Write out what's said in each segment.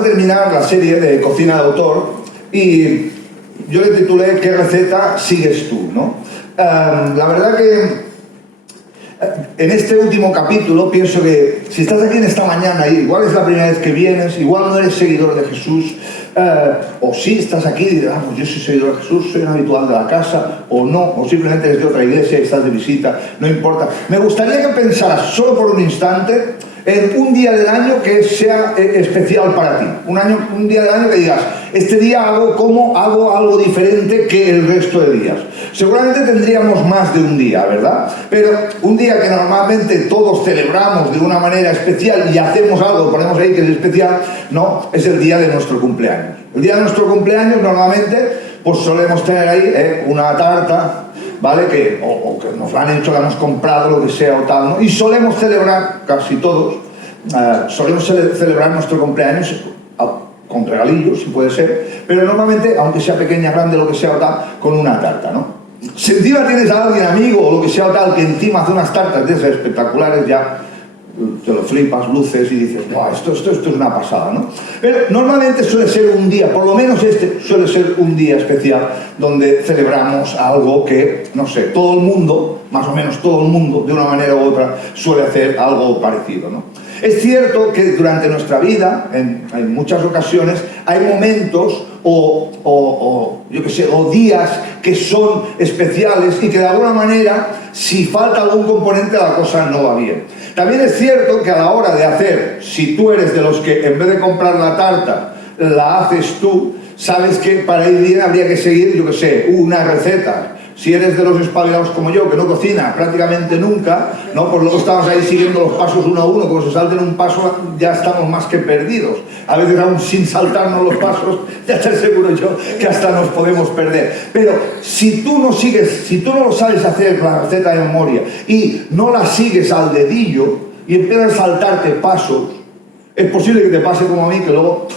a terminar la serie de cocina de autor y yo le titulé ¿Qué receta sigues tú?, ¿no? La verdad que en este último capítulo pienso que si estás aquí en esta mañana y igual es la primera vez que vienes, igual no eres seguidor de Jesús, o sí estás aquí y dirás, pues yo soy seguidor de Jesús, soy un habitual de la casa, o no, o simplemente eres de otra iglesia y estás de visita, no importa. Me gustaría que pensaras solo por un instante en un día del año que sea especial para ti. Un día del año que digas, este día hago algo diferente que el resto de días. Seguramente tendríamos más de un día, ¿verdad? Pero un día que normalmente todos celebramos de una manera especial y hacemos algo, ponemos ahí que es especial, no, es el día de nuestro cumpleaños. El día de nuestro cumpleaños normalmente pues solemos tener ahí una tarta, ¿vale? O que nos la han hecho, que hemos comprado, lo que sea o tal, ¿no? Y solemos celebrar, casi todos, solemos celebrar nuestro cumpleaños con regalillos, si puede ser, pero normalmente, aunque sea pequeña, grande, lo que sea o tal, con una tarta, ¿no? Si encima tienes a alguien, amigo, o lo que sea o tal, que encima hace unas tartas de esas espectaculares, ya te lo flipas, luces y dices, wow, esto es una pasada, ¿no? Pero normalmente suele ser un día, por lo menos este suele ser un día especial donde celebramos algo que, no sé, todo el mundo, más o menos todo el mundo, de una manera u otra, suele hacer algo parecido, ¿no? Es cierto que durante nuestra vida, en muchas ocasiones, hay momentos o días que son especiales y que de alguna manera, si falta algún componente, la cosa no va bien. También es cierto que a la hora de hacer, si tú eres de los que en vez de comprar la tarta, la haces tú, sabes que para ir bien habría que seguir, una receta. Si eres de los espabilados como yo, que no cocina prácticamente nunca, ¿no? Pues luego estamos ahí siguiendo los pasos uno a uno, como se salten un paso ya estamos más que perdidos. A veces aún sin saltarnos los pasos, ya estoy seguro yo que hasta nos podemos perder. Pero si tú no lo sabes hacer la receta de memoria y no la sigues al dedillo y empiezas a saltarte pasos, es posible que te pase como a mí, que luego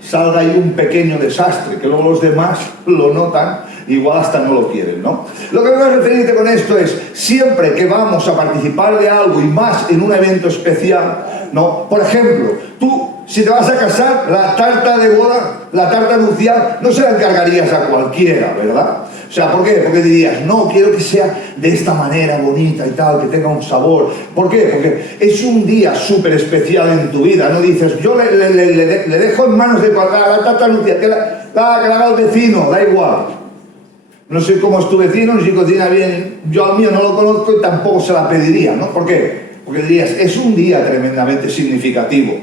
salga ahí un pequeño desastre, que luego los demás lo notan, igual hasta no lo quieren, ¿no? Lo que me voy a referirte con esto es, siempre que vamos a participar de algo y más en un evento especial, ¿no? Por ejemplo, tú, si te vas a casar, la tarta de boda, la tarta nupcial, no se la encargarías a cualquiera, ¿verdad? O sea, ¿por qué? Porque dirías, no, quiero que sea de esta manera bonita y tal, que tenga un sabor. ¿Por qué? Porque es un día súper especial en tu vida. No dices, yo le dejo en manos de la tarta nupcial, que la haga el vecino, da igual. No sé cómo es tu vecino, ni si cocina bien. Yo al mío no lo conozco y tampoco se la pediría, ¿no? ¿Por qué? Porque dirías, es un día tremendamente significativo.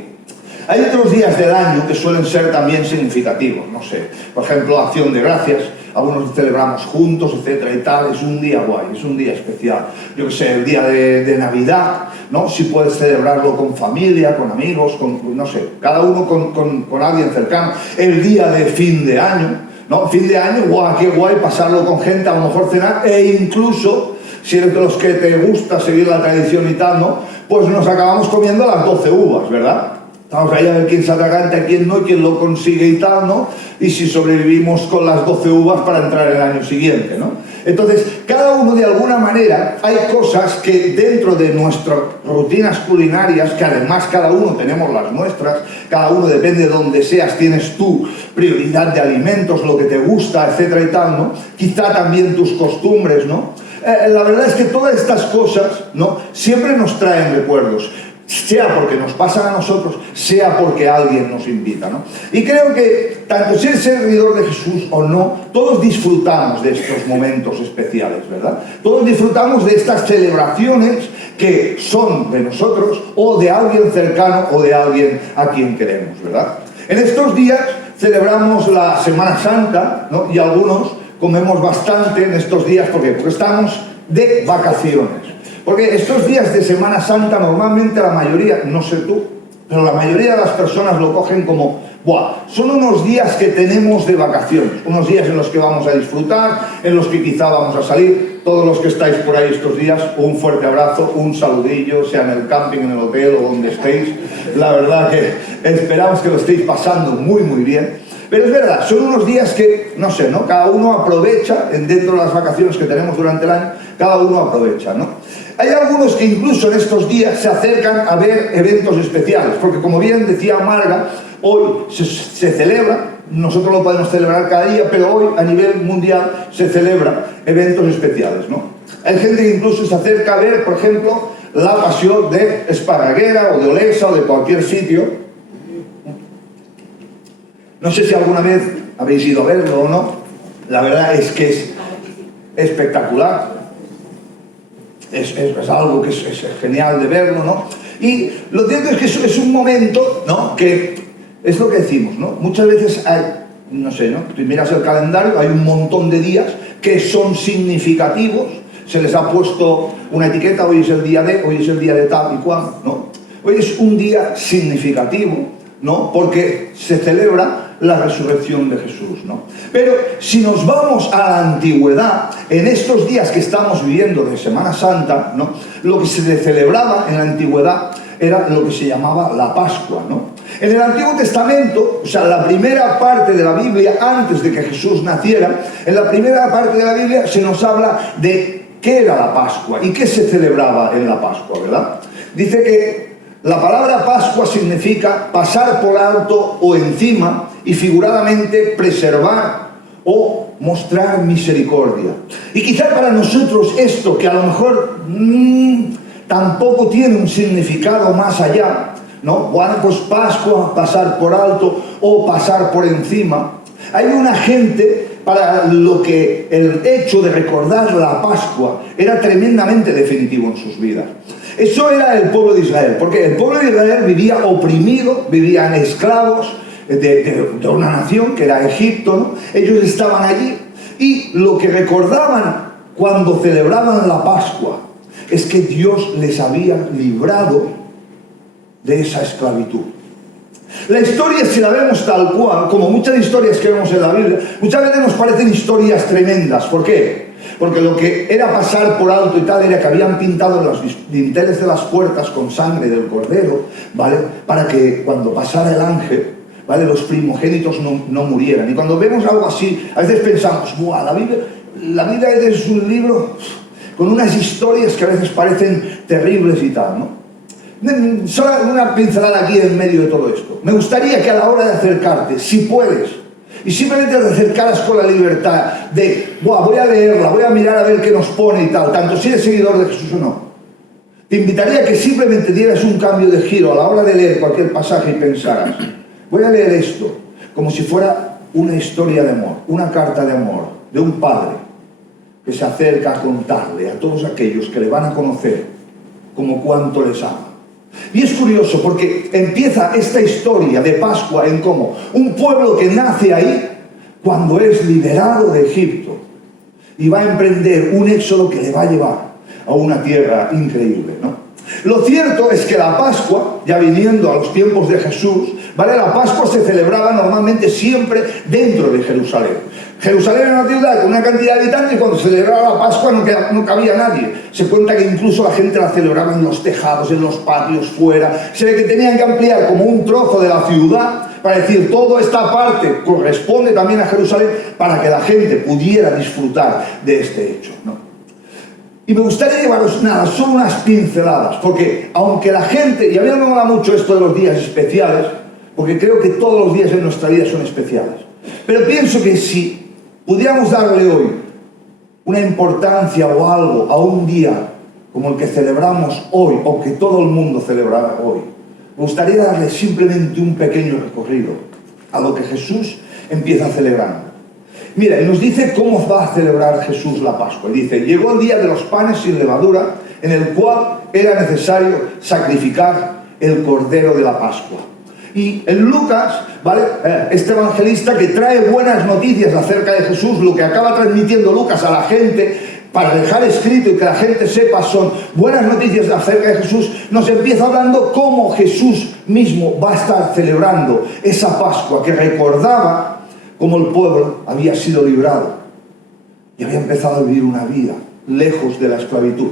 Hay otros días del año que suelen ser también significativos, no sé. Por ejemplo, Acción de Gracias, algunos celebramos juntos, etcétera y tal. Es un día guay, es un día especial. Yo qué sé, el día de Navidad, ¿no? Si puedes celebrarlo con familia, con amigos, no sé, cada uno con alguien cercano. El día de fin de año, ¿no? Fin de año, guau, qué guay pasarlo con gente, a lo mejor cenar, e incluso, si eres de los que te gusta seguir la tradición y tal, ¿no? Pues nos acabamos comiendo las 12 uvas, ¿verdad? Estamos ahí a ver quién se atraganta, a quién no, quién lo consigue y tal, ¿no? Y si sobrevivimos con las 12 uvas para entrar el año siguiente, ¿no? Entonces, cada uno de alguna manera, hay cosas que dentro de nuestras rutinas culinarias, que además cada uno tenemos las nuestras, cada uno depende de donde seas, tienes tu prioridad de alimentos, lo que te gusta, etcétera y tal, ¿no? Quizá también tus costumbres, ¿no? La verdad es que todas estas cosas, ¿no? Siempre nos traen recuerdos. Sea porque nos pasan a nosotros, sea porque alguien nos invita, ¿no? Y creo que, tanto si eres seguidor de Jesús o no, todos disfrutamos de estos momentos especiales, ¿verdad? Todos disfrutamos de estas celebraciones que son de nosotros, o de alguien cercano, o de alguien a quien queremos, ¿verdad? En estos días celebramos la Semana Santa, ¿no? Y algunos comemos bastante en estos días, porque estamos de vacaciones. Porque estos días de Semana Santa normalmente la mayoría, no sé tú, pero la mayoría de las personas lo cogen como, ¡buah! Son unos días que tenemos de vacaciones, unos días en los que vamos a disfrutar, en los que quizá vamos a salir. Todos los que estáis por ahí estos días, un fuerte abrazo, un saludillo, sea en el camping, en el hotel o donde estéis. La verdad que esperamos que lo estéis pasando muy, muy bien. Pero es verdad, son unos días que, no sé, ¿no? Cada uno aprovecha, dentro de las vacaciones que tenemos durante el año, cada uno aprovecha, ¿no? Hay algunos que incluso en estos días se acercan a ver eventos especiales, porque como bien decía Marga, hoy se celebra, nosotros lo podemos celebrar cada día, pero hoy a nivel mundial se celebra eventos especiales, ¿no? Hay gente que incluso se acerca a ver, por ejemplo, la pasión de Esparraguera o de Olesa o de cualquier sitio. No sé si alguna vez habéis ido a verlo o no. La verdad es que es espectacular. Es algo que es genial de verlo, ¿no? Y lo cierto es que es un momento, ¿no? Que es lo que decimos, ¿no? Muchas veces hay, no sé, ¿no? Tú miras el calendario, hay un montón de días que son significativos, se les ha puesto una etiqueta, hoy es el día de tal y cual, ¿no? Hoy es un día significativo, ¿no? Porque se celebra la resurrección de Jesús, ¿no? Pero si nos vamos a la antigüedad, en estos días que estamos viviendo de Semana Santa, ¿no? Lo que se celebraba en la antigüedad era lo que se llamaba la Pascua, ¿no? En el Antiguo Testamento, o sea, la primera parte de la Biblia, antes de que Jesús naciera, en la primera parte de la Biblia se nos habla de qué era la Pascua y qué se celebraba en la Pascua, ¿verdad? Dice que la palabra Pascua significa pasar por alto o encima y figuradamente preservar o mostrar misericordia. Y quizá para nosotros esto, que a lo mejor tampoco tiene un significado más allá, ¿no? Bueno, pues Pascua, pasar por alto o pasar por encima. Hay una gente para lo que el hecho de recordar la Pascua era tremendamente definitivo en sus vidas. Eso era el pueblo de Israel, porque el pueblo de Israel vivía oprimido, vivían esclavos de una nación que era Egipto, ¿no? Ellos estaban allí y lo que recordaban cuando celebraban la Pascua es que Dios les había librado de esa esclavitud. La historia, si la vemos tal cual, como muchas historias que vemos en la Biblia, muchas veces nos parecen historias tremendas. ¿Por qué? Porque lo que era pasar por alto y tal era que habían pintado los dinteles de las puertas con sangre del cordero, ¿vale? Para que cuando pasara el ángel, ¿vale?, los primogénitos no murieran. Y cuando vemos algo así, a veces pensamos, ¡buah! La Biblia es un libro con unas historias que a veces parecen terribles y tal, ¿no? Solo una pincelada aquí en medio de todo esto. Me gustaría que a la hora de acercarte, si puedes, y simplemente te acercaras con la libertad de, voy a leerla, voy a mirar a ver qué nos pone y tal, tanto si eres seguidor de Jesús o no. Te invitaría a que simplemente dieras un cambio de giro a la hora de leer cualquier pasaje y pensaras, voy a leer esto como si fuera una historia de amor, una carta de amor de un padre que se acerca a contarle a todos aquellos que le van a conocer como cuánto les ama. Y es curioso porque empieza esta historia de Pascua en cómo un pueblo que nace ahí, cuando es liberado de Egipto y va a emprender un éxodo que le va a llevar a una tierra increíble, ¿no? Lo cierto es que la Pascua, ya viniendo a los tiempos de Jesús, ¿vale?, la Pascua se celebraba normalmente siempre dentro de Jerusalén. Jerusalén era una ciudad con una cantidad de habitantes y cuando se celebraba la Pascua no cabía nadie. Se cuenta que incluso la gente la celebraba en los tejados, en los patios, fuera. Se ve que tenían que ampliar como un trozo de la ciudad para decir, toda esta parte corresponde también a Jerusalén para que la gente pudiera disfrutar de este hecho, ¿no? Y me gustaría llevaros solo unas pinceladas, porque aunque la gente, y a mí no me mola mucho esto de los días especiales, porque creo que todos los días en nuestra vida son especiales, pero pienso que si pudiéramos darle hoy una importancia o algo a un día como el que celebramos hoy, o que todo el mundo celebrará hoy, me gustaría darle simplemente un pequeño recorrido a lo que Jesús empieza celebrando. Mira, y nos dice cómo va a celebrar Jesús la Pascua. Y dice, llegó el día de los panes sin levadura, en el cual era necesario sacrificar el cordero de la Pascua. Y en Lucas, ¿vale?, este evangelista que trae buenas noticias acerca de Jesús, lo que acaba transmitiendo Lucas a la gente, para dejar escrito y que la gente sepa, son buenas noticias acerca de Jesús, nos empieza hablando cómo Jesús mismo va a estar celebrando esa Pascua, que recordaba cómo el pueblo había sido librado y había empezado a vivir una vida lejos de la esclavitud.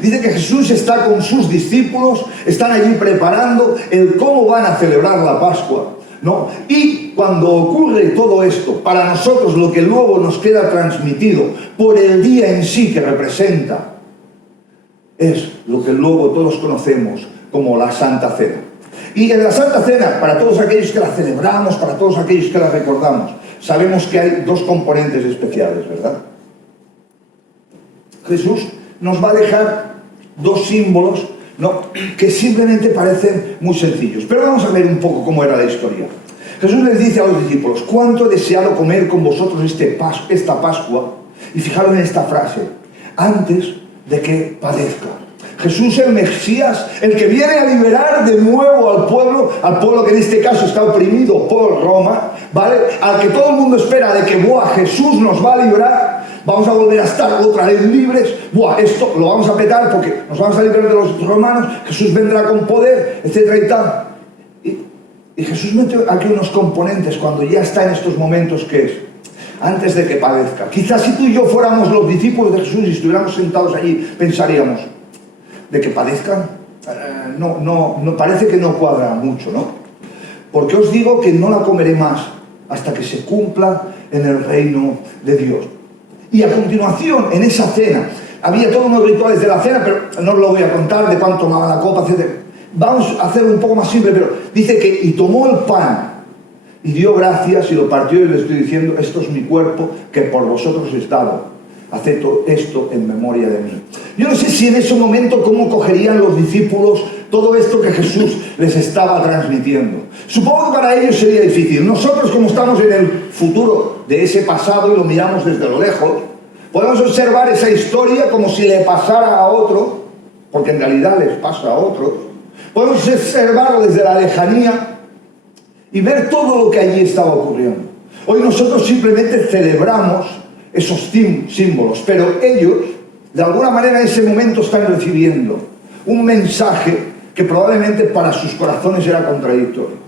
Dice que Jesús está con sus discípulos, están allí preparando el cómo van a celebrar la Pascua, ¿no? Y cuando ocurre todo esto, para nosotros lo que luego nos queda transmitido por el día en sí que representa, es lo que luego todos conocemos como la Santa Cena. Y en la Santa Cena, para todos aquellos que la celebramos, para todos aquellos que la recordamos, sabemos que hay dos componentes especiales, ¿verdad? Jesús nos va a dejar dos símbolos, ¿no?, que simplemente parecen muy sencillos. Pero vamos a ver un poco cómo era la historia. Jesús les dice a los discípulos: cuánto he deseado comer con vosotros esta Pascua. Y fijaros en esta frase: antes de que padezca. Jesús, el Mesías, el que viene a liberar de nuevo al pueblo que en este caso está oprimido por Roma, ¿vale? Al que todo el mundo espera de que, Jesús nos va a librar, vamos a volver a estar otra vez libres, esto lo vamos a petar porque nos vamos a liberar de los romanos, Jesús vendrá con poder, etcétera y tal. Y Jesús mete aquí unos componentes cuando ya está en estos momentos, que es antes de que padezca. Quizás si tú y yo fuéramos los discípulos de Jesús y estuviéramos sentados allí, pensaríamos: de que padezcan, no parece que no cuadra mucho, ¿no? Porque os digo que no la comeré más hasta que se cumpla en el reino de Dios. Y a continuación, en esa cena, había todos unos rituales de la cena, pero no os lo voy a contar, de cuánto tomaba la copa, etc. Vamos a hacer un poco más simple, pero dice que y tomó el pan y dio gracias y lo partió, y le estoy diciendo: esto es mi cuerpo que por vosotros es dado. Haced esto en memoria de mí. Yo no sé si en ese momento cómo cogerían los discípulos todo esto que Jesús les estaba transmitiendo. Supongo que para ellos sería difícil. Nosotros, como estamos en el futuro de ese pasado y lo miramos desde lo lejos, podemos observar esa historia como si le pasara a otro, porque en realidad les pasa a otros. Podemos observarlo desde la lejanía y ver todo lo que allí estaba ocurriendo. Hoy nosotros simplemente celebramos esos símbolos, pero ellos, de alguna manera, en ese momento están recibiendo un mensaje que probablemente para sus corazones era contradictorio.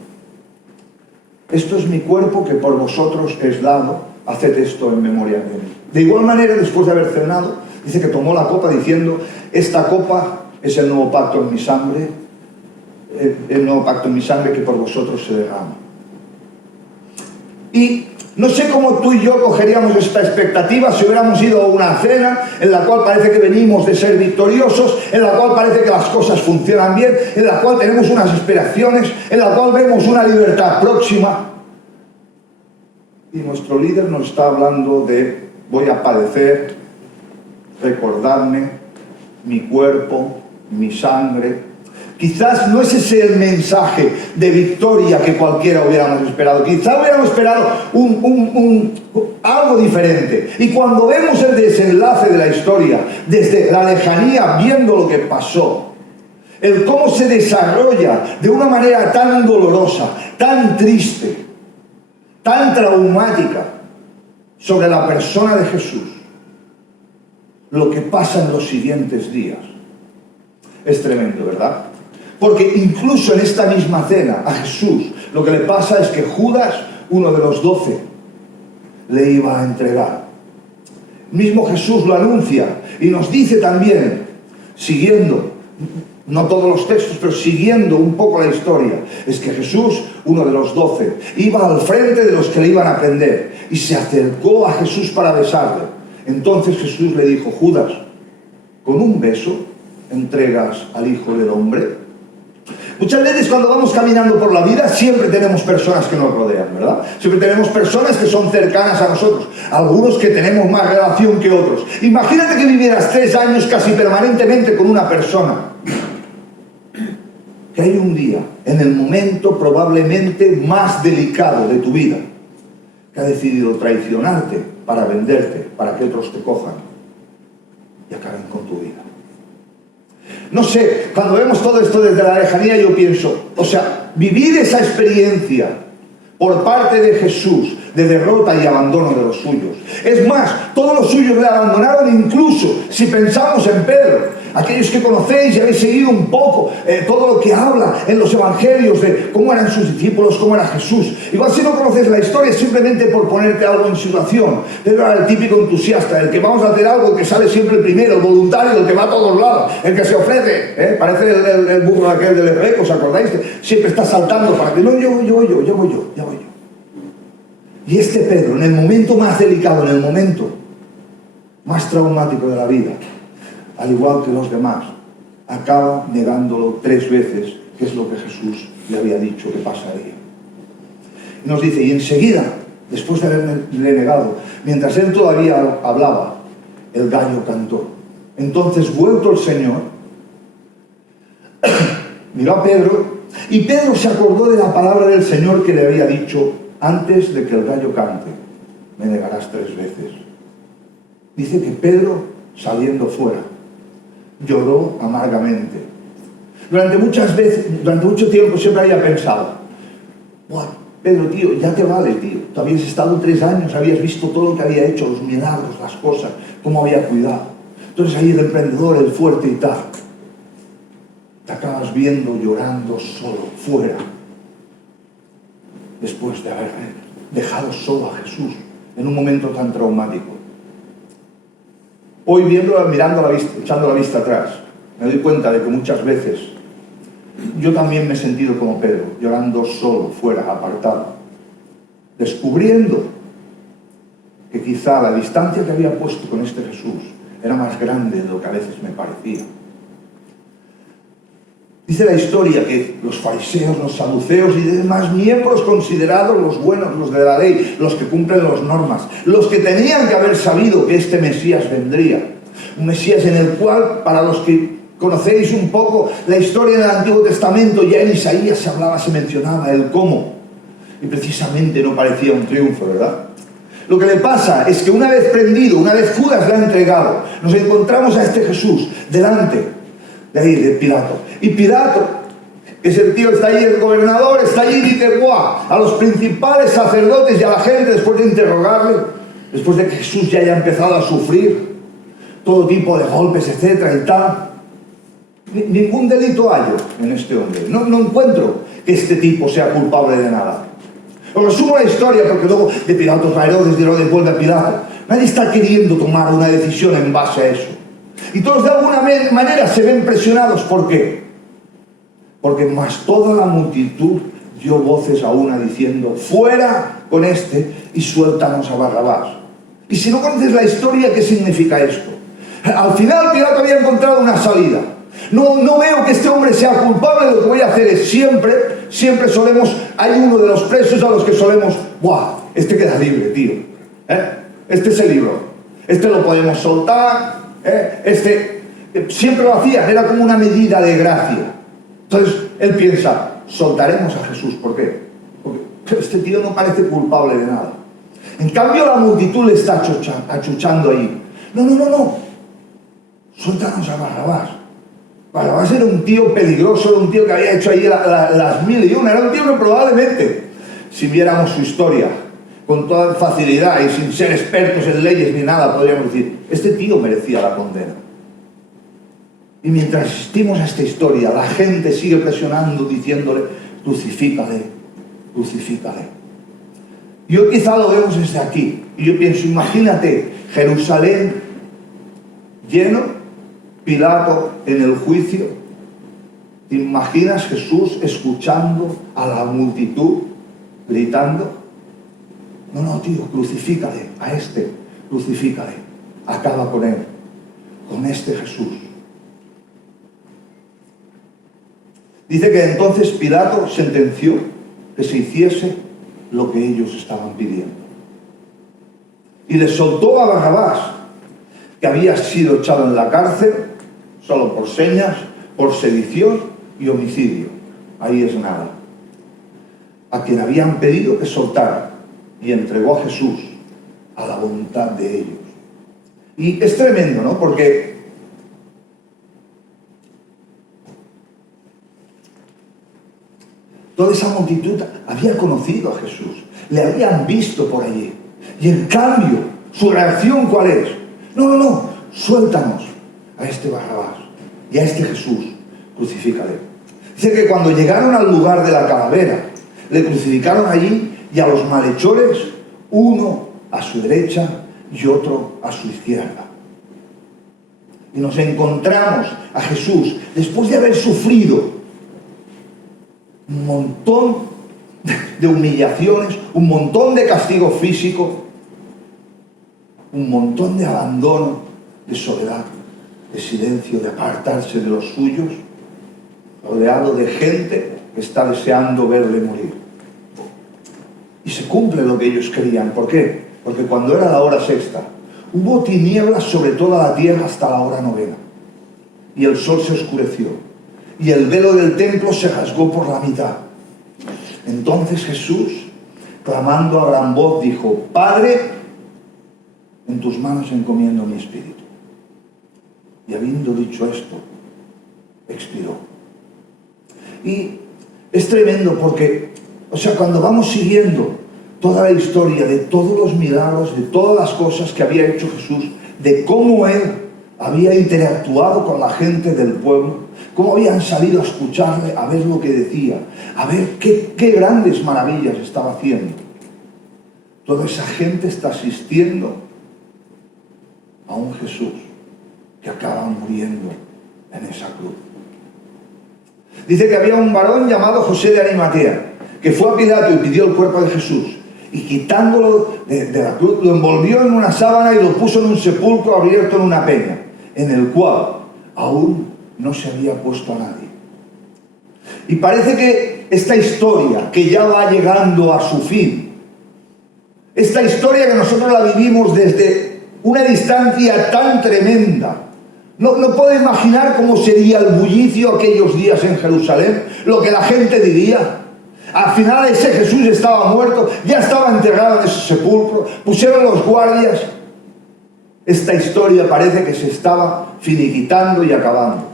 Esto es mi cuerpo que por vosotros es dado, haced esto en memoria de mí. De igual manera, después de haber cenado, dice que tomó la copa diciendo: esta copa es el nuevo pacto en mi sangre, el nuevo pacto en mi sangre que por vosotros se derrama. Y no sé cómo tú y yo cogeríamos esta expectativa si hubiéramos ido a una cena en la cual parece que venimos de ser victoriosos, en la cual parece que las cosas funcionan bien, en la cual tenemos unas aspiraciones, en la cual vemos una libertad próxima. Y nuestro líder nos está hablando de: voy a padecer, recordadme, mi cuerpo, mi sangre. Quizás no es ese el mensaje de victoria que cualquiera hubiéramos esperado. Quizás hubiéramos esperado algo diferente. Y cuando vemos el desenlace de la historia, desde la lejanía, viendo lo que pasó, el cómo se desarrolla de una manera tan dolorosa, tan triste, tan traumática sobre la persona de Jesús, lo que pasa en los siguientes días, es tremendo, ¿verdad? Porque incluso en esta misma cena a Jesús lo que le pasa es que Judas, uno de los 12, le iba a entregar. Mismo Jesús lo anuncia y nos dice también, siguiendo, no todos los textos, pero siguiendo un poco la historia, es que Jesús, uno de los 12, iba al frente de los que le iban a prender y se acercó a Jesús para besarle. Entonces Jesús le dijo: Judas, ¿con un beso entregas al Hijo del Hombre? Muchas veces cuando vamos caminando por la vida siempre tenemos personas que nos rodean, ¿verdad? Siempre tenemos personas que son cercanas a nosotros, algunos que tenemos más relación que otros. Imagínate que vivieras 3 años casi permanentemente con una persona, que hay un día, en el momento probablemente más delicado de tu vida, que ha decidido traicionarte para venderte, para que otros te cojan y acaben con tu vida. No sé, cuando vemos todo esto desde la lejanía, yo pienso, vivir esa experiencia por parte de Jesús, de derrota y abandono de los suyos. Es más, todos los suyos le abandonaron, incluso si pensamos en Pedro. Aquellos que conocéis y habéis seguido un poco todo lo que habla en los evangelios de cómo eran sus discípulos, cómo era Jesús. Igual si no conoces la historia, simplemente por ponerte algo en situación. Pedro era el típico entusiasta, el que vamos a hacer algo, el que sale siempre primero, el voluntario, el que va a todos lados, el que se ofrece. Parece el burro aquel del Rebeco, ¿os acordáis? Siempre está saltando para que no, yo voy yo. Y este Pedro, en el momento más delicado, en el momento más traumático de la vida, al igual que los demás, acaba negándolo 3 veces, que es lo que Jesús le había dicho que pasaría. Y nos dice, y enseguida, después de haberle negado, mientras él todavía hablaba, el gallo cantó. Entonces, vuelto el Señor, miró a Pedro, y Pedro se acordó de la palabra del Señor que le había dicho, antes de que el gallo cante, me negarás 3 veces. Dice que Pedro, saliendo fuera, lloró amargamente. Durante mucho tiempo siempre había pensado, bueno, Pedro, tío, ya te vale, tío. Tú habías estado 3 años, habías visto todo lo que había hecho, los milagros, las cosas, cómo había cuidado. Entonces ahí el emprendedor, el fuerte y tal. Te acabas viendo llorando solo, fuera. Después de haber dejado solo a Jesús en un momento tan traumático. Hoy echando la vista atrás, me doy cuenta de que muchas veces yo también me he sentido como Pedro, llorando solo, fuera, apartado, descubriendo que quizá la distancia que había puesto con este Jesús era más grande de lo que a veces me parecía. Dice la historia que los fariseos, los saduceos y demás miembros considerados los buenos, los de la ley, los que cumplen las normas, los que tenían que haber sabido que este Mesías vendría, un Mesías en el cual, para los que conocéis un poco la historia del Antiguo Testamento, ya en Isaías se mencionaba el cómo, y precisamente no parecía un triunfo, ¿verdad? Lo que le pasa es que una vez prendido, una vez Judas le ha entregado, nos encontramos a este Jesús delante de ahí, de Pilato. Y Pilato, que es el tío, está ahí, el gobernador, está allí y dice, ¡guau! A los principales sacerdotes y a la gente, después de interrogarle, después de que Jesús ya haya empezado a sufrir todo tipo de golpes, etcétera y tal, ningún delito hallo en este hombre. No encuentro que este tipo sea culpable de nada. Os resumo la historia, porque luego de Pilato a Herodes, de Herodes vuelve a Pilato. Nadie está queriendo tomar una decisión en base a eso. Y todos de alguna manera se ven presionados. ¿Por qué? Porque más toda la multitud dio voces a una diciendo, fuera con este y suéltanos a Barrabás. Y si no conoces la historia, ¿qué significa esto? Al final Pilato había encontrado una salida. No veo que este hombre sea culpable. Lo que voy a hacer es siempre solemos, hay uno de los presos a los que solemos, ¡buah! Este queda libre, tío. Este se libró. Este lo podemos soltar. Siempre lo hacían, era como una medida de gracia. Entonces él piensa, soltaremos a Jesús. ¿Por qué? Porque este tío no parece culpable de nada. En cambio la multitud le está achuchando ahí. No, suéltanos a Barrabás. Barrabás era un tío peligroso, era un tío que había hecho ahí las 1001, era un tío que probablemente, si viéramos su historia con toda facilidad y sin ser expertos en leyes ni nada, podríamos decir, este tío merecía la condena. Y mientras asistimos a esta historia, la gente sigue presionando, diciéndole, crucifícale. Y hoy quizá lo vemos desde aquí. Y yo pienso, imagínate, Jerusalén lleno, Pilato en el juicio. ¿Te imaginas Jesús escuchando a la multitud gritando? No, tío, crucifícale a este, crucifícale. Acaba con él, con este Jesús. Dice que entonces Pilato sentenció que se hiciese lo que ellos estaban pidiendo. Y le soltó a Barrabás, que había sido echado en la cárcel, solo por señas, por sedición y homicidio. Ahí es nada. A quien habían pedido que soltara. Y entregó a Jesús a la voluntad de ellos. Y es tremendo, ¿no? Porque toda esa multitud había conocido a Jesús. le habían visto por allí. Y en cambio, su reacción, ¿cuál es? No, suéltanos a este Barrabás y a este Jesús, crucifícale. Dice que cuando llegaron al lugar de la calavera, le crucificaron allí y a los malhechores, uno a su derecha y otro a su izquierda. Y nos encontramos a Jesús, después de haber sufrido un montón de humillaciones, un montón de castigo físico, un montón de abandono, de soledad, de silencio, de apartarse de los suyos, rodeado de gente que está deseando verle morir. Y se cumple lo que ellos querían. ¿Por qué? Porque cuando era la hora sexta, hubo tinieblas sobre toda la tierra hasta la hora novena. Y el sol se oscureció. Y el velo del templo se rasgó por la mitad. Entonces Jesús, clamando a gran voz, dijo: Padre, en tus manos encomiendo mi espíritu. Y habiendo dicho esto, expiró. Y es tremendo porque, cuando vamos siguiendo toda la historia de todos los milagros, de todas las cosas que había hecho Jesús, de cómo Él había interactuado con la gente del pueblo, cómo habían salido a escucharle, a ver lo que decía, a ver qué grandes maravillas estaba haciendo. Toda esa gente está asistiendo a un Jesús que acaba muriendo en esa cruz. Dice que había un varón llamado José de Arimatea, que fue a Pilato y pidió el cuerpo de Jesús, y quitándolo de la cruz, lo envolvió en una sábana y lo puso en un sepulcro abierto en una peña, en el cual aún no se había puesto a nadie. Y parece que esta historia, que ya va llegando a su fin, esta historia que nosotros la vivimos desde una distancia tan tremenda, no puedo imaginar cómo sería el bullicio aquellos días en Jerusalén, lo que la gente diría. Al final ese Jesús estaba muerto, ya estaba enterrado en ese sepulcro, pusieron los guardias. Esta historia parece que se estaba finiquitando y acabando.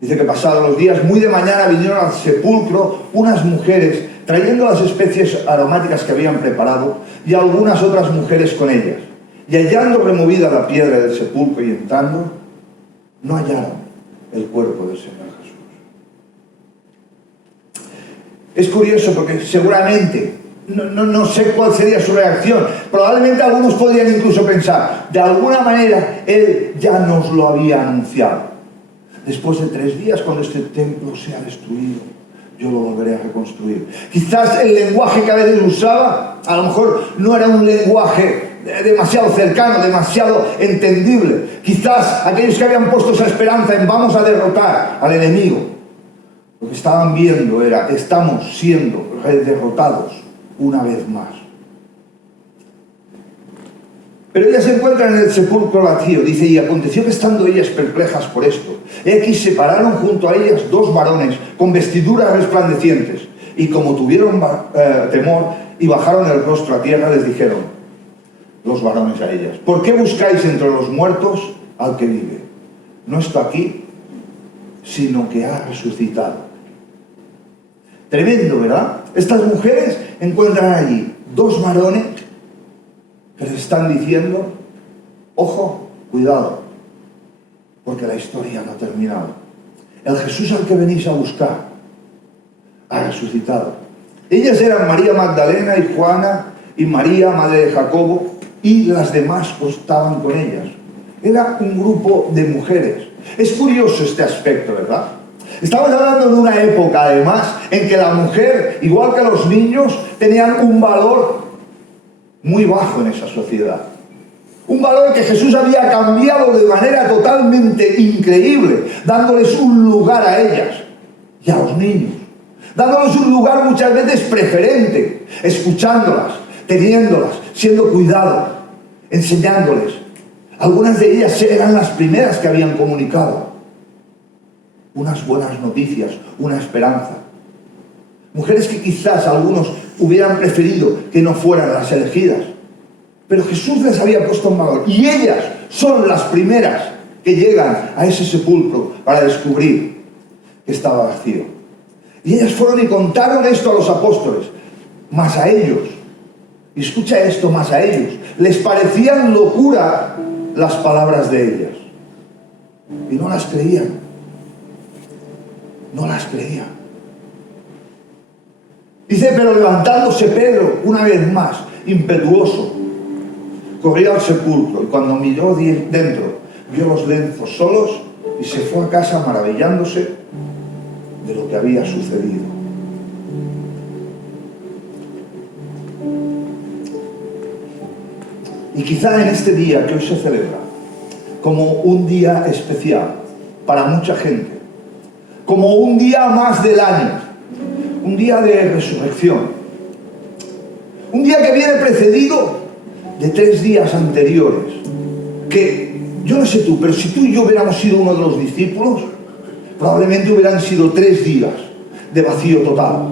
Dice que pasados los días, muy de mañana, vinieron al sepulcro unas mujeres trayendo las especies aromáticas que habían preparado y algunas otras mujeres con ellas. Y hallando removida la piedra del sepulcro y entrando, no hallaron el cuerpo del Señor Jesús. Es curioso porque seguramente, no sé cuál sería su reacción, probablemente algunos podrían incluso pensar, de alguna manera Él ya nos lo había anunciado. Después de 3 días, cuando este templo sea destruido, yo lo volveré a reconstruir. Quizás el lenguaje que a veces usaba, a lo mejor no era un lenguaje demasiado cercano, demasiado entendible. Quizás aquellos que habían puesto esa esperanza en vamos a derrotar al enemigo, lo que estaban viendo era: estamos siendo derrotados una vez más. Pero ellas se encuentran en el sepulcro vacío. Dice: y aconteció que estando ellas perplejas por esto, he aquí se pararon junto a ellas 2 varones con vestiduras resplandecientes, y como tuvieron temor y bajaron el rostro a tierra, les dijeron los varones a ellas: ¿por qué buscáis entre los muertos al que vive? No está aquí, sino que ha resucitado. Tremendo, ¿verdad? Estas mujeres encuentran allí 2 varones que les están diciendo: ojo, cuidado, porque la historia no ha terminado. El Jesús al que venís a buscar ha resucitado. Ellas eran María Magdalena y Juana y María, madre de Jacobo, y las demás estaban con ellas. Era un grupo de mujeres. Es curioso este aspecto, ¿verdad? Estamos hablando de una época, además, en que la mujer, igual que los niños, tenían un valor muy bajo en esa sociedad. Un valor que Jesús había cambiado de manera totalmente increíble, dándoles un lugar a ellas y a los niños, dándoles un lugar muchas veces preferente, escuchándolas, teniéndolas, siendo cuidado, enseñándoles. Algunas de ellas eran las primeras que habían comunicado unas buenas noticias, una esperanza. Mujeres que quizás algunos hubieran preferido que no fueran las elegidas, pero Jesús les había puesto en valor, y ellas son las primeras que llegan a ese sepulcro para descubrir que estaba vacío. Y ellas fueron y contaron esto a los apóstoles. Mas a ellos, y escucha esto, más a ellos, les parecían locura las palabras de ellas. Y no las creían. No las creían. Dice, pero levantándose Pedro, una vez más, impetuoso, corrió al sepulcro y cuando miró dentro, vio los lienzos solos y se fue a casa maravillándose de lo que había sucedido. Y quizá en este día que hoy se celebra como un día especial para mucha gente, como un día más del año, un día de resurrección, un día que viene precedido de 3 días anteriores, que yo no sé tú, pero si tú y yo hubiéramos sido uno de los discípulos, probablemente hubieran sido 3 días de vacío total,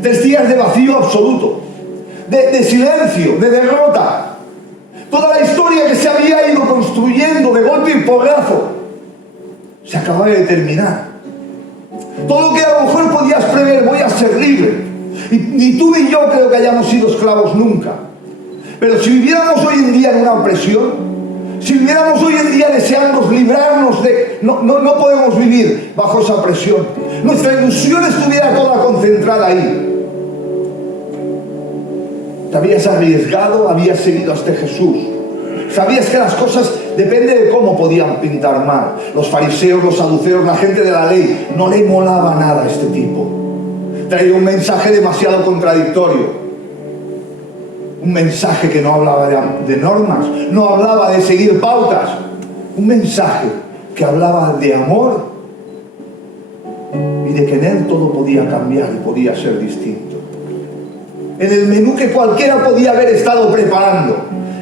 3 días de vacío absoluto, de silencio, de derrota. Toda la historia que se había ido construyendo de golpe y porrazo se acababa de terminar. Todo lo que a lo mejor podías prever, voy a ser libre. Y ni tú ni yo creo que hayamos sido esclavos nunca. Pero si viviéramos hoy en día en una opresión, si viviéramos hoy en día deseando librarnos de... No podemos vivir bajo esa presión. Nuestra ilusión estuviera toda concentrada ahí. Te habías arriesgado, habías seguido a este Jesús. Sabías que las cosas depende de cómo podían pintar mal. Los fariseos, los saduceos, la gente de la ley, no le molaba nada a este tipo. Traía un mensaje demasiado contradictorio. Un mensaje que no hablaba de normas, no hablaba de seguir pautas. Un mensaje que hablaba de amor y de que en él todo podía cambiar y podía ser distinto. En el menú que cualquiera podía haber estado preparando,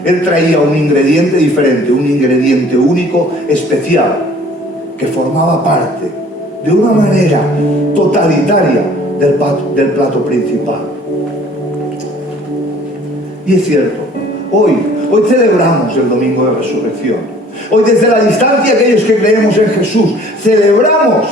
él traía un ingrediente diferente, un ingrediente único, especial, que formaba parte, de una manera totalitaria, del plato principal. Y es cierto, hoy celebramos el Domingo de Resurrección. Hoy desde la distancia, aquellos que creemos en Jesús, celebramos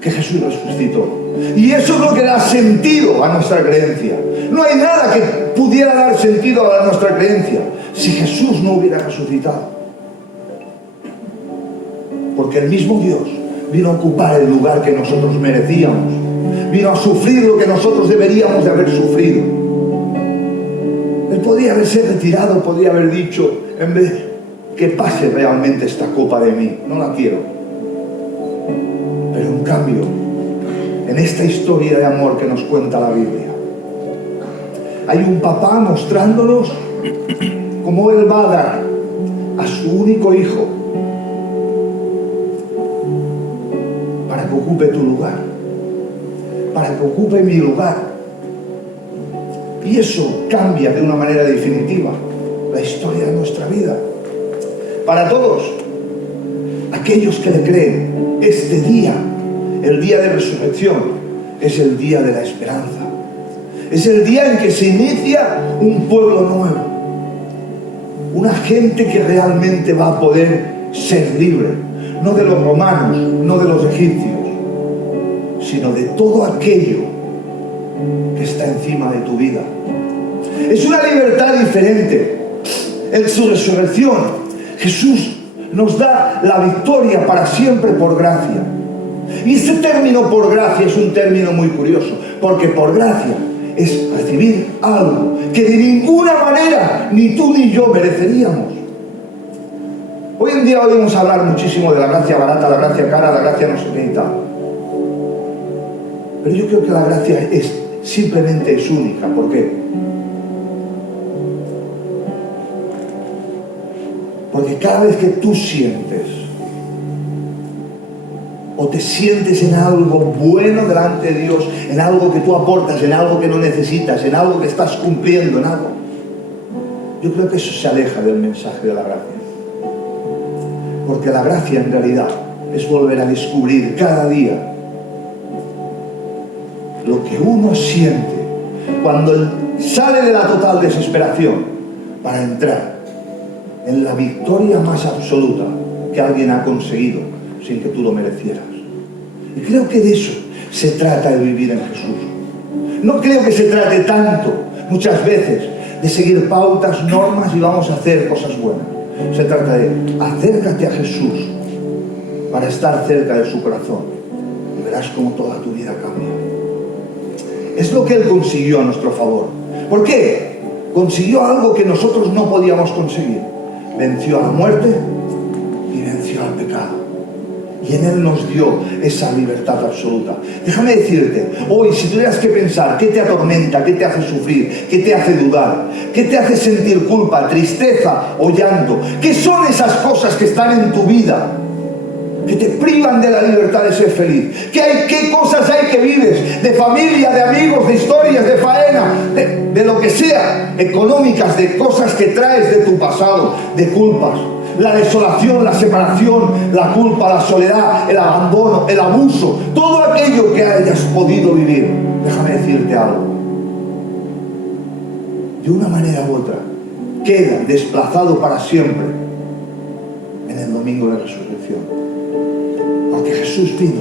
que Jesús resucitó. Y eso es lo que da sentido a nuestra creencia. No hay nada que pudiera dar sentido a nuestra creencia si Jesús no hubiera resucitado. Porque el mismo Dios vino a ocupar el lugar que nosotros merecíamos. Vino a sufrir lo que nosotros deberíamos de haber sufrido. Él podría haberse retirado, podría haber dicho, en vez que pase realmente esta copa de mí, no la quiero. Pero en cambio, en esta historia de amor que nos cuenta la Biblia, hay un papá mostrándonos cómo él va a dar a su único hijo para que ocupe tu lugar, para que ocupe mi lugar. Y eso cambia de una manera definitiva la historia de nuestra vida. Para todos aquellos que le creen, este día, el día de resurrección, es el día de la esperanza. Es el día en que se inicia un pueblo nuevo. Una gente que realmente va a poder ser libre. No de los romanos, no de los egipcios, sino de todo aquello que está encima de tu vida. Es una libertad diferente. En su resurrección, Jesús nos da la victoria para siempre por gracia. Y este término por gracia es un término muy curioso, porque por gracia es recibir algo que de ninguna manera ni tú ni yo mereceríamos. Hoy en día oímos hablar muchísimo de la gracia barata, la gracia cara, la gracia no sé qué y tal. Pero yo creo que la gracia simplemente es única. ¿Por qué? Porque cada vez que tú sientes o te sientes en algo bueno delante de Dios, en algo que tú aportas, en algo que no necesitas, en algo que estás cumpliendo, en algo, yo creo que eso se aleja del mensaje de la gracia. Porque la gracia en realidad es volver a descubrir cada día lo que uno siente cuando sale de la total desesperación para entrar en la victoria más absoluta que alguien ha conseguido sin que tú lo merecieras. Y creo que de eso se trata de vivir en Jesús. No creo que se trate tanto muchas veces de seguir pautas, normas y vamos a hacer cosas buenas. Se trata de acércate a Jesús para estar cerca de su corazón y verás cómo toda tu vida cambia. Es lo que Él consiguió a nuestro favor. ¿Por qué? Consiguió algo que nosotros no podíamos conseguir. Venció a la muerte y venció al pecado. Y en Él nos dio esa libertad absoluta. Déjame decirte, hoy si tuvieras que pensar qué te atormenta, qué te hace sufrir, qué te hace dudar, qué te hace sentir culpa, tristeza o llanto, ¿qué son esas cosas que están en tu vida que te privan de la libertad de ser feliz? ¿Qué cosas hay que vives? De familia, de amigos, de historias, de faena, de lo que sea, económicas, de cosas que traes de tu pasado, de culpas. La desolación, la separación, la culpa, la soledad, el abandono, el abuso, todo aquello que hayas podido vivir. Déjame decirte algo. De una manera u otra, queda desplazado para siempre en el domingo de resurrección. Porque Jesús vino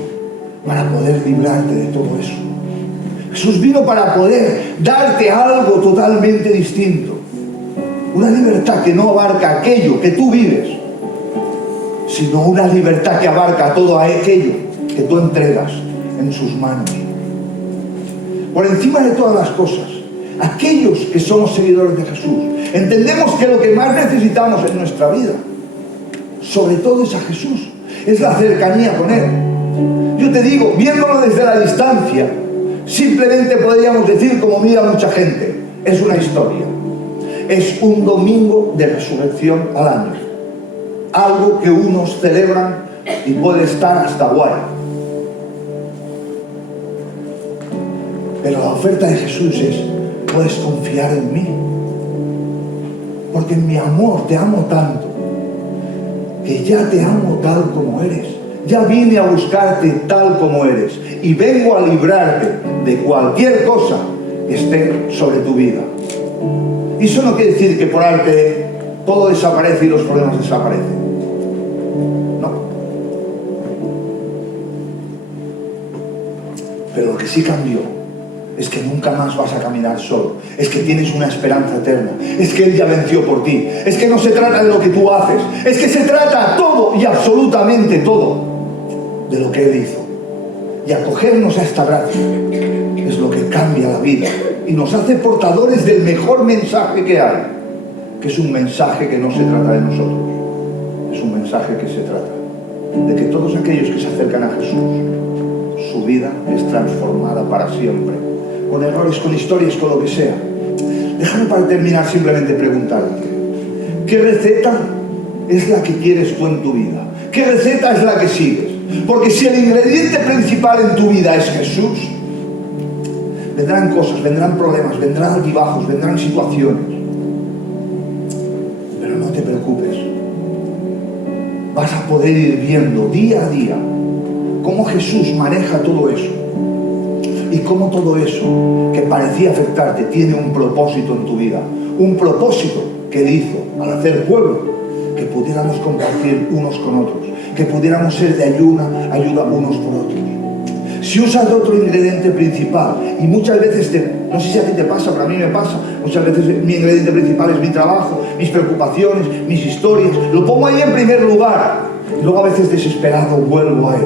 para poder librarte de todo eso. Jesús vino para poder darte algo totalmente distinto. Una libertad que no abarca aquello que tú vives, sino una libertad que abarca todo aquello que tú entregas en sus manos. Por encima de todas las cosas, aquellos que somos seguidores de Jesús, entendemos que lo que más necesitamos en nuestra vida, sobre todo es a Jesús, es la cercanía con Él. Yo te digo, viéndolo desde la distancia, simplemente podríamos decir, como mira mucha gente, es una historia. Es un domingo de resurrección al año. Algo que unos celebran y puede estar hasta guay. Pero la oferta de Jesús es, puedes confiar en mí. Porque en mi amor te amo tanto, que ya te amo tal como eres. Ya vine a buscarte tal como eres. Y vengo a librarte de cualquier cosa que esté sobre tu vida. Y eso no quiere decir que por arte todo desaparece y los problemas desaparecen. No. Pero lo que sí cambió es que nunca más vas a caminar solo. Es que tienes una esperanza eterna. Es que Él ya venció por ti. Es que no se trata de lo que tú haces. Es que se trata todo y absolutamente todo de lo que Él hizo. Y acogernos a esta gracia es lo que cambia la vida y nos hace portadores del mejor mensaje que hay, que es un mensaje que no se trata de nosotros, es un mensaje que se trata de que todos aquellos que se acercan a Jesús, su vida es transformada para siempre, con errores, con historias, con lo que sea. Déjame para terminar simplemente preguntarte, ¿qué receta es la que quieres tú en tu vida? ¿Qué receta es la que sigues? Porque si el ingrediente principal en tu vida es Jesús, vendrán cosas, vendrán problemas, vendrán altibajos, vendrán situaciones. Pero no te preocupes. Vas a poder ir viendo día a día cómo Jesús maneja todo eso. Y cómo todo eso que parecía afectarte tiene un propósito en tu vida. Un propósito que Él hizo al hacer pueblo, que pudiéramos compartir unos con otros, que pudiéramos ser de ayuda unos por otros. Si usas otro ingrediente principal, y muchas veces, no sé si a ti te pasa, pero a mí me pasa, muchas veces mi ingrediente principal es mi trabajo, mis preocupaciones, mis historias, lo pongo ahí en primer lugar, y luego a veces desesperado vuelvo a Él.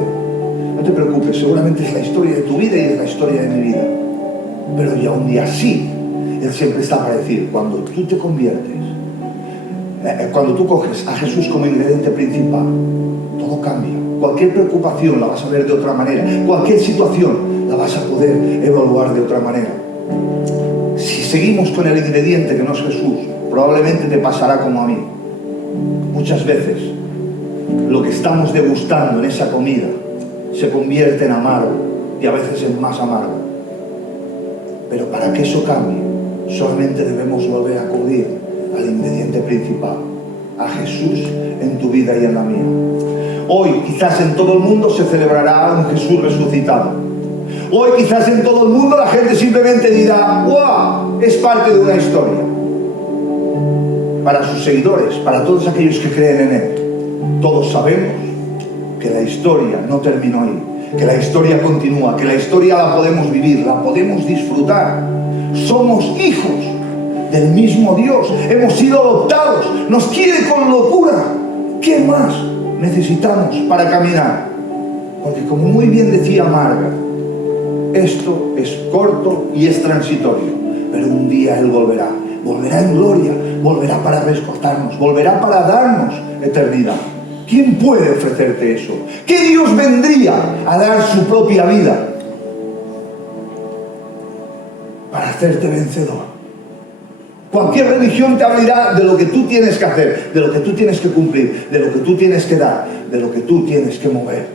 No te preocupes, seguramente es la historia de tu vida y es la historia de mi vida, pero y aún y así, Él siempre está para decir, cuando tú te conviertes, cuando tú coges a Jesús como ingrediente principal, todo cambia. Cualquier preocupación la vas a ver de otra manera. Cualquier situación la vas a poder evaluar de otra manera. Si seguimos con el ingrediente que no es Jesús, probablemente te pasará como a mí. Muchas veces lo que estamos degustando en esa comida se convierte en amargo y a veces en más amargo. Pero para que eso cambie, solamente debemos volver a acudir al ingrediente principal, a Jesús en tu vida y en la mía. Hoy quizás en todo el mundo se celebrará un Jesús resucitado. Hoy quizás en todo el mundo la gente simplemente dirá, ¡guau! Es parte de una historia. Para sus seguidores, para todos aquellos que creen en Él, todos sabemos que la historia no terminó ahí, que la historia continúa, que la historia la podemos vivir, la podemos disfrutar, Somos hijos del mismo Dios. Hemos sido adoptados. Nos quiere con locura. ¿Qué más necesitamos para caminar? Porque como muy bien decía Marga, esto es corto y es transitorio. Pero un día Él volverá. Volverá en gloria. Volverá para rescatarnos. Volverá para darnos eternidad. ¿Quién puede ofrecerte eso? ¿Qué Dios vendría a dar su propia vida para hacerte vencedor? Cualquier religión te hablará de lo que tú tienes que hacer, de lo que tú tienes que cumplir, de lo que tú tienes que dar, de lo que tú tienes que mover.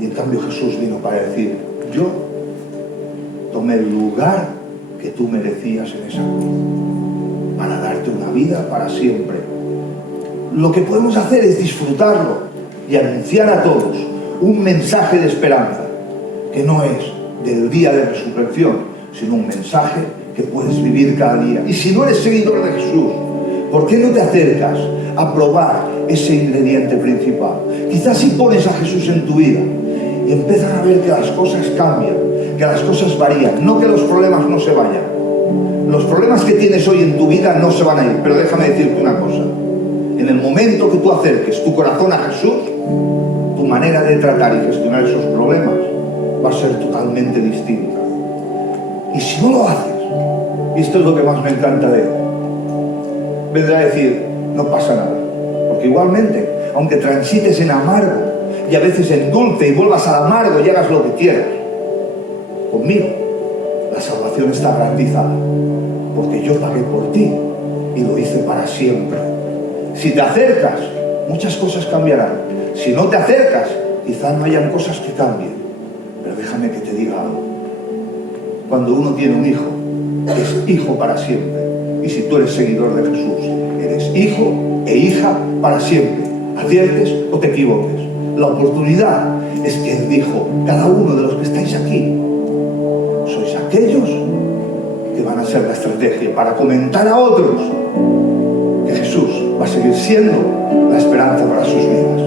Y en cambio Jesús vino para decir: yo tomé el lugar que tú merecías en esa cruz, para darte una vida para siempre. Lo que podemos hacer es disfrutarlo y anunciar a todos un mensaje de esperanza, que no es del día de resurrección, sino un mensaje que puedes vivir cada día. Y si no eres seguidor de Jesús, ¿por qué no te acercas a probar ese ingrediente principal? Quizás si pones a Jesús en tu vida y empiezas a ver que las cosas cambian, que las cosas varían, no que los problemas no se vayan. Los problemas que tienes hoy en tu vida no se van a ir, pero déjame decirte una cosa: en el momento que tú acerques tu corazón a Jesús, tu manera de tratar y gestionar esos problemas va a ser totalmente distinta. Y si no lo haces, y esto es lo que más me encanta de Él, vendrá a decir: no pasa nada, porque igualmente, aunque transites en amargo y a veces en dulce y vuelvas al amargo y hagas lo que quieras, conmigo la salvación está garantizada, porque yo pagué por ti y lo hice para siempre. Si te acercas, muchas cosas cambiarán. Si no te acercas, quizás no hayan cosas que cambien. Pero déjame que te diga algo: cuando uno tiene un hijo, es hijo para siempre. Y si tú eres seguidor de Jesús, eres hijo e hija para siempre, aciertes o te equivoques. La oportunidad es que Él dijo: cada uno de los que estáis aquí sois aquellos que van a ser la estrategia para comentar a otros que Jesús va a seguir siendo la esperanza para sus vidas.